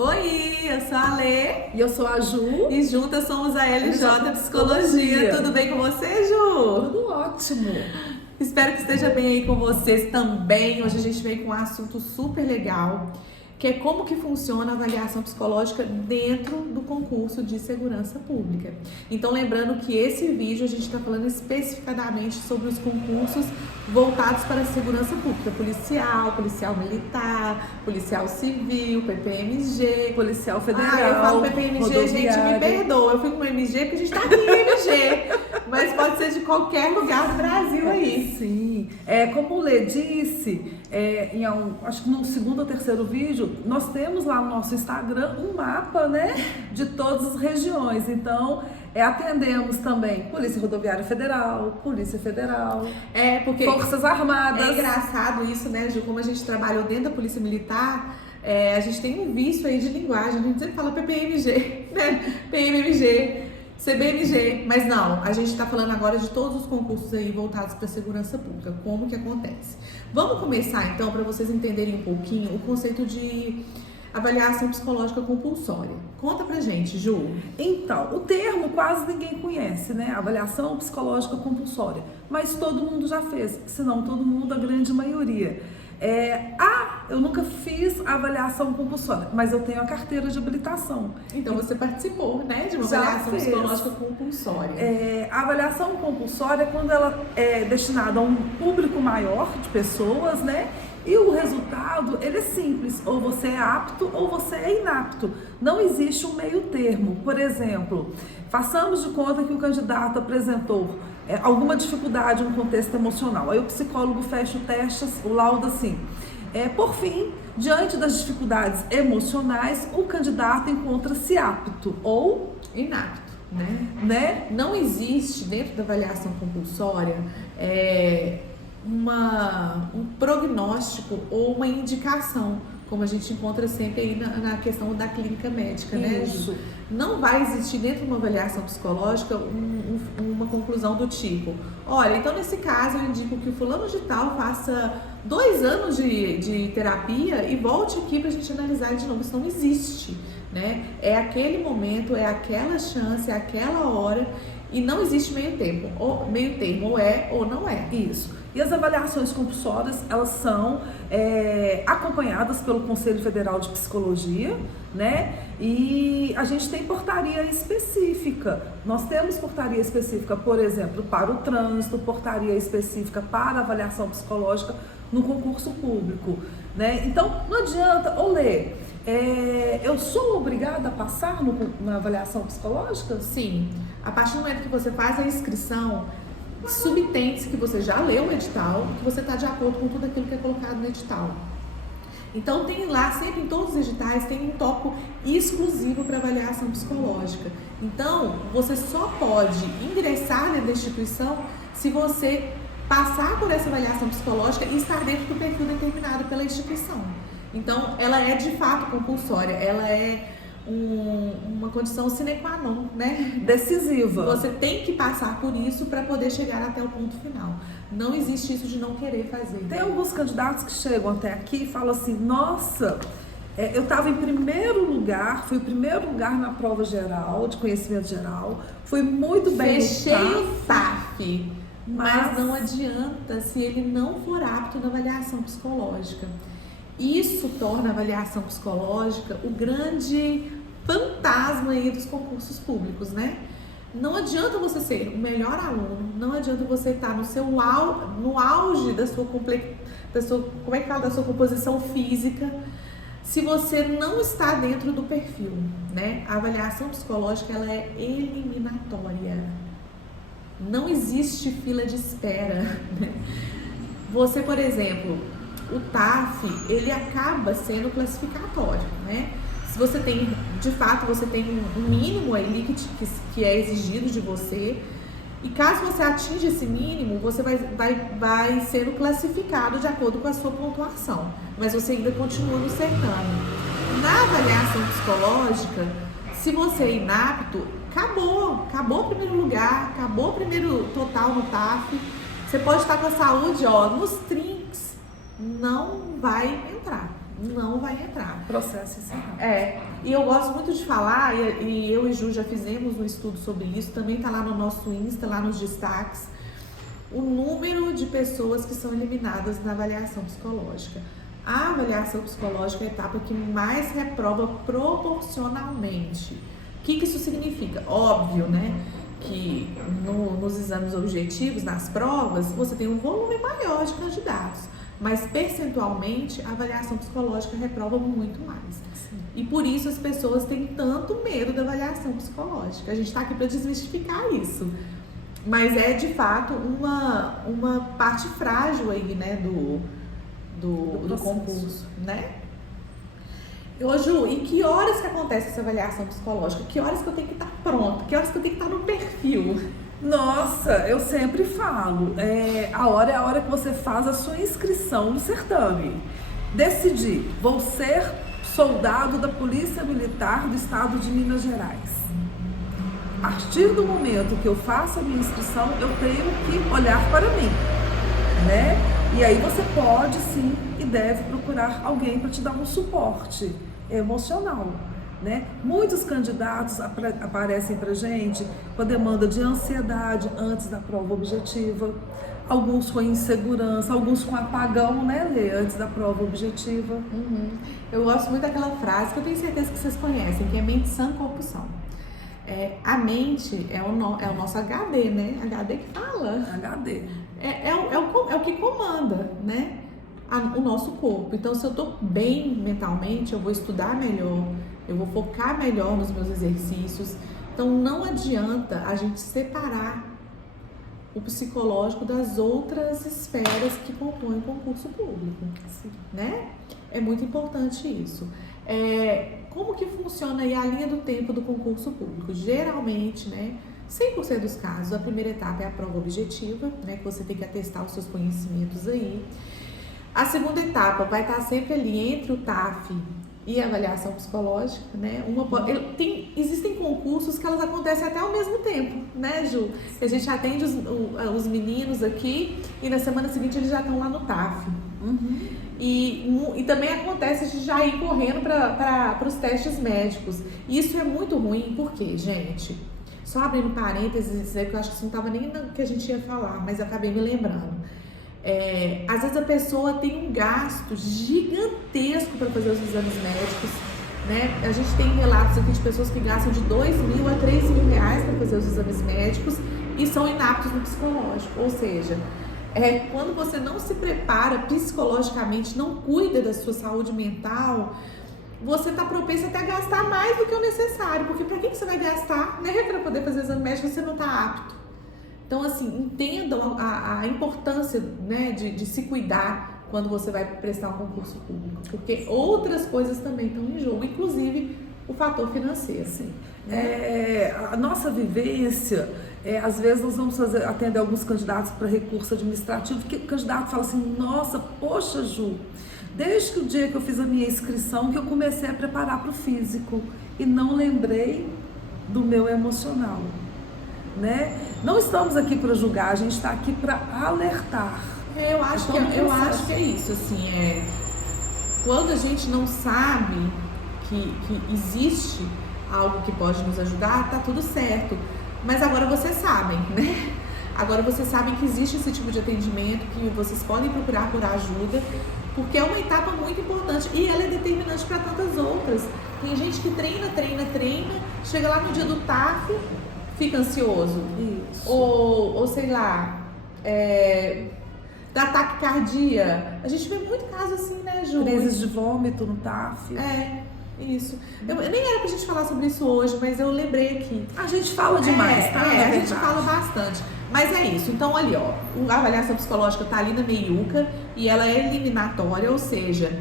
Oi, eu sou a Lê. E eu sou a Ju. E juntas somos a LJ Psicologia. Tudo bem com você, Ju? Tudo ótimo. Espero que esteja bem aí com vocês também. Hoje a gente veio com um assunto super legal, que é como que funciona a avaliação psicológica dentro do concurso de segurança pública. Então, lembrando que esse vídeo a gente está falando especificadamente sobre os concursos voltados para a segurança pública, policial militar, policial civil, PPMG, policial federal. Eu falo PPMG, gente, me perdoa, eu fico no MG porque a gente tá aqui em MG, mas pode ser de qualquer lugar do Brasil aí. Sim, como o Lê disse, acho que no segundo ou terceiro vídeo, nós temos lá no nosso Instagram um mapa, né, de todas as regiões. Então, atendemos também Polícia Rodoviária Federal, Polícia Federal, porque Forças Armadas. É engraçado isso, né, Ju, como a gente trabalhou dentro da Polícia Militar, a gente tem um vício aí de linguagem, a gente sempre fala PPMG, né, PMMG, CBMG, mas não, a gente está falando agora de todos os concursos aí voltados para a segurança pública, como que acontece. Vamos começar então, para vocês entenderem um pouquinho o conceito de avaliação psicológica compulsória. Conta pra gente, Ju. Então, o termo quase ninguém conhece, né? Avaliação psicológica compulsória, mas todo mundo já fez, se não todo mundo, a grande maioria. Eu nunca fiz avaliação compulsória, mas eu tenho a carteira de habilitação. Então você participou, né, de uma avaliação psicológica compulsória. A avaliação compulsória é quando ela é destinada a um público maior de pessoas, né? E o resultado, ele é simples, ou você é apto ou você é inapto. Não existe um meio termo. Por exemplo, façamos de conta que o candidato apresentou alguma dificuldade no contexto emocional. Aí o psicólogo fecha o teste, o laudo assim. Por fim, diante das dificuldades emocionais, o candidato encontra-se apto ou inapto, né? Não existe dentro da avaliação compulsória um prognóstico ou uma indicação, como a gente encontra sempre aí na questão da clínica médica, né? Isso. Não vai existir dentro de uma avaliação psicológica uma conclusão do tipo, olha, então nesse caso eu indico que o fulano de tal faça 2 anos de terapia e volte aqui pra gente analisar de novo. Isso não existe, né? É aquele momento, é aquela chance, é aquela hora e não existe meio termo, ou é ou não é. Isso. E as avaliações compulsórias, elas são acompanhadas pelo Conselho Federal de Psicologia, né? E a gente tem portaria específica. Nós temos portaria específica, por exemplo, para o trânsito, portaria específica para avaliação psicológica no concurso público, né? Então, não adianta, Lê, eu sou obrigada a passar na avaliação psicológica? Sim. A partir do momento que você faz a inscrição, subtende-se que você já leu o edital, que você está de acordo com tudo aquilo que é colocado no edital. Então tem lá, sempre em todos os editais, tem um tópico exclusivo para avaliação psicológica. Então, você só pode ingressar dentro da instituição se você passar por essa avaliação psicológica e estar dentro do perfil determinado pela instituição. Então, ela é de fato compulsória, ela é uma condição sine qua non, né? Decisiva. Você tem que passar por isso para poder chegar até o ponto final. Não existe isso de não querer fazer. Tem alguns candidatos que chegam até aqui e falam assim, nossa, eu estava em primeiro lugar, fui o primeiro lugar na prova geral, de conhecimento geral, fui muito bem. Fechei o TAF, mas não adianta se ele não for apto na avaliação psicológica. Isso torna a avaliação psicológica o grande fantasma aí dos concursos públicos, né? Não adianta você ser o melhor aluno, não adianta você estar no auge da sua composição física, se você não está dentro do perfil, né? A avaliação psicológica, ela é eliminatória. Não existe fila de espera, né? Você, por exemplo, o TAF, ele acaba sendo classificatório, né? Se você tem, de fato, você tem um mínimo ali que é exigido de você, e caso você atinja esse mínimo, você vai sendo classificado de acordo com a sua pontuação, mas você ainda continua no certame. Na avaliação psicológica, se você é inapto, acabou o primeiro lugar, acabou o primeiro total no TAF, você pode estar com a saúde, nos trinques, não vai entrar. não vai entrar. Processo encerrado. E eu gosto muito de falar, e eu e Ju já fizemos um estudo sobre isso, também está lá no nosso Insta, lá nos destaques, o número de pessoas que são eliminadas na avaliação psicológica. A avaliação psicológica é a etapa que mais reprova proporcionalmente. O que isso significa? Óbvio, né? Que nos exames objetivos, nas provas, você tem um volume maior de candidatos, mas percentualmente a avaliação psicológica reprova muito mais. Sim. E por isso as pessoas têm tanto medo da avaliação psicológica. A gente está aqui para desmistificar isso, mas é de fato uma parte frágil aí, né, do concurso, né? Ô Ju, e que horas que acontece essa avaliação psicológica? Que horas que eu tenho que estar pronta? Que horas que eu tenho que estar no perfil? Nossa, eu sempre falo, a hora é a hora que você faz a sua inscrição no certame. Decidir, vou ser soldado da Polícia Militar do Estado de Minas Gerais. A partir do momento que eu faço a minha inscrição, eu tenho que olhar para mim, né? E aí você pode sim e deve procurar alguém para te dar um suporte emocional, né? Muitos candidatos aparecem pra gente com a demanda de ansiedade antes da prova objetiva, alguns com insegurança, alguns com apagão, né, Lê, antes da prova objetiva. Uhum. Eu gosto muito daquela frase que eu tenho certeza que vocês conhecem, que é mente sã, corpo são. A mente é o nosso HD, né? HD que fala. HD. É o que comanda, né? O nosso corpo. Então, se eu tô bem mentalmente, eu vou estudar melhor, eu vou focar melhor nos meus exercícios. Então, não adianta a gente separar o psicológico das outras esferas que compõem o concurso público, né? É muito importante isso. Como que funciona aí a linha do tempo do concurso público? Geralmente, né, 100% dos casos, a primeira etapa é a prova objetiva, né, que você tem que atestar os seus conhecimentos aí. A segunda etapa vai estar sempre ali entre o TAF e a avaliação psicológica, né? Existem concursos que elas acontecem até ao mesmo tempo, né, Ju? A gente atende os meninos aqui e na semana seguinte eles já estão lá no TAF. Uhum. E também acontece de já ir correndo para os testes médicos. E isso é muito ruim, porque, gente, só abrindo parênteses, que eu acho que isso não estava nem no que a gente ia falar, mas eu acabei me lembrando. Às vezes a pessoa tem um gasto gigantesco para fazer os exames médicos, né? A gente tem relatos aqui de pessoas que gastam de 2.000 a 3.000 reais para fazer os exames médicos e são inaptos no psicológico, ou seja, quando você não se prepara psicologicamente, não cuida da sua saúde mental, você está propenso até a gastar mais do que o necessário, porque para que você vai gastar, né, para poder fazer exame médico se você não está apto? Então, assim, entendam a importância, né, de se cuidar quando você vai prestar um concurso público, porque outras coisas também estão em jogo, inclusive o fator financeiro. Sim. A nossa vivência, às vezes nós vamos atender alguns candidatos para recurso administrativo, que o candidato fala assim, nossa, poxa, Ju, desde que o dia que eu fiz a minha inscrição que eu comecei a preparar para o físico e não lembrei do meu emocional, né? Não estamos aqui para julgar, a gente está aqui para alertar. Eu acho que é isso, assim, quando a gente não sabe que existe algo que pode nos ajudar, tá tudo certo. Mas agora vocês sabem, né? Agora vocês sabem que existe esse tipo de atendimento, que vocês podem procurar por ajuda, porque é uma etapa muito importante e ela é determinante para tantas outras. Tem gente que treina, chega lá no dia do TAF, fica ansioso. Isso. Ou sei lá, dá taquicardia. A gente vê muito caso assim, né, Ju? Crises de vômito no TAF. Isso. Nem era pra gente falar sobre isso hoje, mas eu lembrei aqui. A gente fala demais, tá? A gente fala bastante. Mas é isso. Então, ali, ó, a avaliação psicológica tá ali na meiuca e ela é eliminatória, ou seja,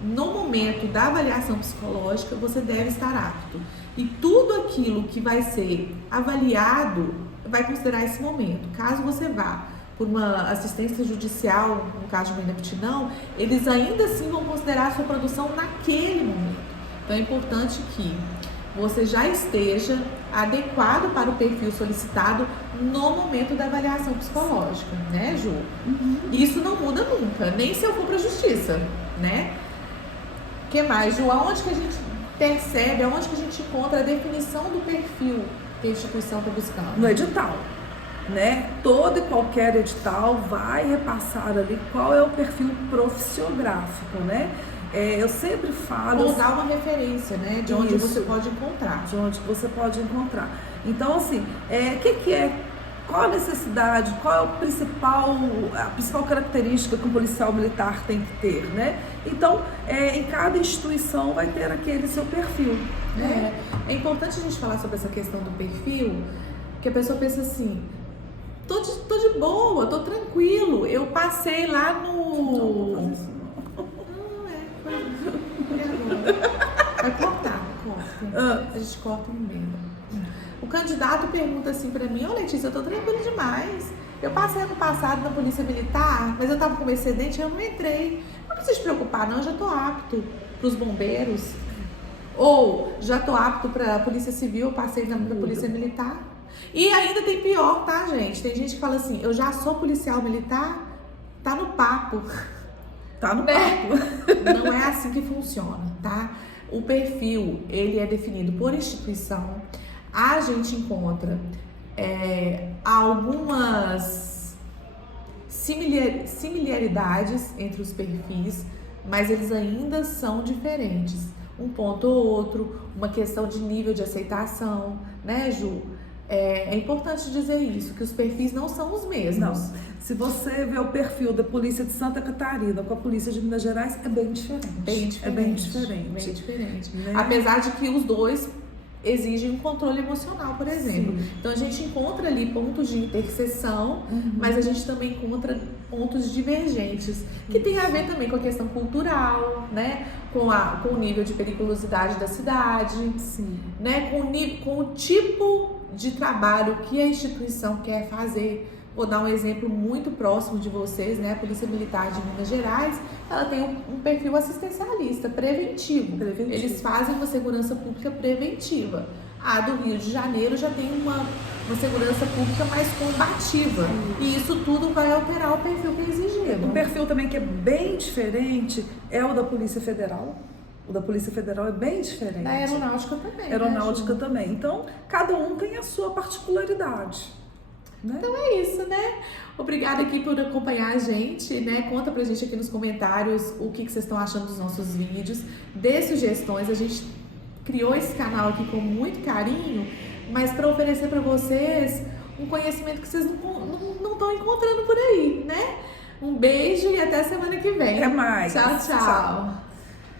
no momento da avaliação psicológica, você deve estar apto. E tudo aquilo que vai ser avaliado vai considerar esse momento. Caso você vá por uma assistência judicial, no caso de uma inaptidão, eles ainda assim vão considerar a sua produção naquele momento. Então é importante que você já esteja adequado para o perfil solicitado no momento da avaliação psicológica, né, Ju? Uhum. Isso não muda nunca, nem se eu for para a justiça, né? O que mais, Ju? Aonde que a gente percebe, aonde que a gente encontra a definição do perfil que a instituição está buscando? No edital, né? Todo e qualquer edital vai repassar ali qual é o perfil profissiográfico, né? Eu sempre falo... Ou dar uma referência, né? De onde Isso. você pode encontrar. De onde você pode encontrar. Então, assim, qual a necessidade, qual é a principal característica que um policial militar tem que ter, né? Então, em cada instituição vai ter aquele seu perfil, né? É importante a gente falar sobre essa questão do perfil, que a pessoa pensa assim, tô de boa, tô tranquilo, eu passei lá no... Não, não. Vai cortar, corta. A gente corta no meio. O candidato pergunta assim pra mim, Letícia, eu tô tranquilo demais. Eu passei ano passado na Polícia Militar, mas eu tava com excedente e eu não entrei. Não precisa se preocupar, não, eu já tô apto pros bombeiros. Ou já tô apto pra Polícia Civil, eu passei na Polícia Militar. E ainda tem pior, tá, gente? Tem gente que fala assim, eu já sou policial militar, tá no papo. Tá no né? papo. Não é assim que funciona, tá? O perfil, ele é definido por instituição. A gente encontra algumas similaridades entre os perfis, mas eles ainda são diferentes. Um ponto ou outro, uma questão de nível de aceitação, né, Ju? É importante dizer isso, que os perfis não são os mesmos. Não. Se você vê o perfil da Polícia de Santa Catarina com a Polícia de Minas Gerais, é bem diferente. É bem diferente. Bem diferente. Né? Apesar de que os dois exigem um controle emocional, por exemplo. Sim. Então a gente encontra ali pontos de interseção, mas a gente também encontra pontos divergentes, que tem a ver também com a questão cultural, né? Com o nível de periculosidade da cidade, Sim. né? Com o tipo de trabalho que a instituição quer fazer. Vou dar um exemplo muito próximo de vocês, né? A Polícia Militar de Minas Gerais, ela tem um perfil assistencialista, preventivo. Eles fazem uma segurança pública preventiva. A do Rio de Janeiro já tem uma segurança pública mais combativa. E isso tudo vai alterar o perfil que é exigido. Um perfil também que é bem diferente é o da Polícia Federal. O da Polícia Federal é bem diferente. Da Aeronáutica também. Aeronáutica né, também. Então, cada um tem a sua particularidade. Né? Então é isso, né? Obrigada aqui por acompanhar a gente, né? Conta pra gente aqui nos comentários o que vocês estão achando dos nossos vídeos. Dê sugestões. A gente criou esse canal aqui com muito carinho, mas para oferecer para vocês um conhecimento que vocês não estão encontrando por aí, né? Um beijo e até semana que vem. Até mais. Tchau, tchau.